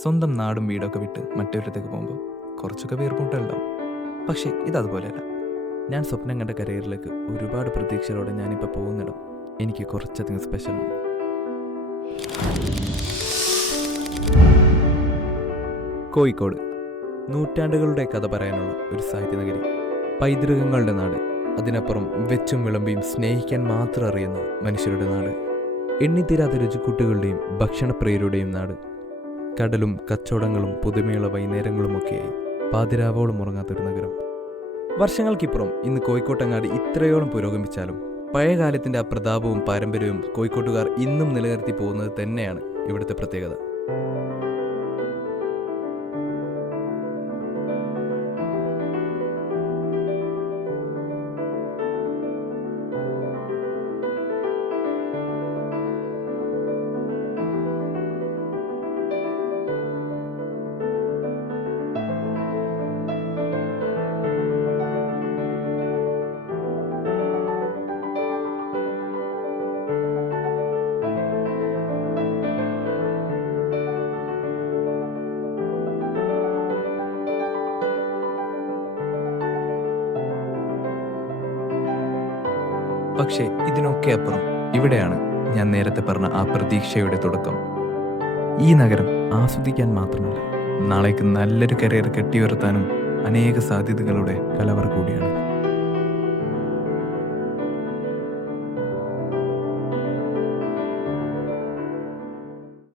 സ്വന്തം നാടും വീടൊക്കെ വിട്ട് മറ്റൊരിടത്തേക്ക് പോകുമ്പോൾ കുറച്ചൊക്കെ വീർപ്പുണ്ടാവും. പക്ഷേ ഇതതുപോലെയല്ല. ഞാൻ സ്വപ്നം കണ്ട കരിയറിലേക്ക് ഒരുപാട് പ്രതീക്ഷകളോടെ ഞാനിപ്പോൾ പോകുന്നിടം എനിക്ക് കുറച്ചധികം സ്പെഷ്യലാണ്. കോഴിക്കോട് നൂറ്റാണ്ടുകളുടെ കഥ പറയാനുള്ള ഒരു സാഹിത്യ നഗരി, പൈതൃകങ്ങളുടെ നാട്, അതിനപ്പുറം വെച്ചും വിളമ്പിയും സ്നേഹിക്കാൻ മാത്രം അറിയുന്ന മനുഷ്യരുടെ നാട്, എണ്ണിത്തീരാത്ത രുചിക്കൂട്ടുകളുടെയും ഭക്ഷണപ്രിയരുടെയും നാട്, കടലും കച്ചവടങ്ങളും പുതുമയുള്ള വൈകുന്നേരങ്ങളുമൊക്കെയായി പാതിരാവോളം ഉറങ്ങാത്തൊരു നഗരം. വർഷങ്ങൾക്കിപ്പുറം ഇന്ന് കോഴിക്കോട്ടങ്ങാടി ഇത്രയോളം പുരോഗമിച്ചാലും പഴയകാലത്തിൻ്റെ ആ പ്രതാപവും പാരമ്പര്യവും കോഴിക്കോട്ടുകാർ ഇന്നും നിലനിർത്തി പോകുന്നത് തന്നെയാണ് ഇവിടുത്തെ പ്രത്യേകത. പക്ഷേ ഇതിനൊക്കെ അപ്പുറം ഇവിടെയാണ് ഞാൻ നേരത്തെ പറഞ്ഞ ആ പ്രതീക്ഷയുടെ തുടക്കം. ഈ നഗരം ആസ്വദിക്കാൻ മാത്രമല്ല, നാളേക്ക് നല്ലൊരു കരിയർ കെട്ടിയുയർത്താനും അനേക സാധ്യതകളുടെ കലവറ കൂടിയാണ്.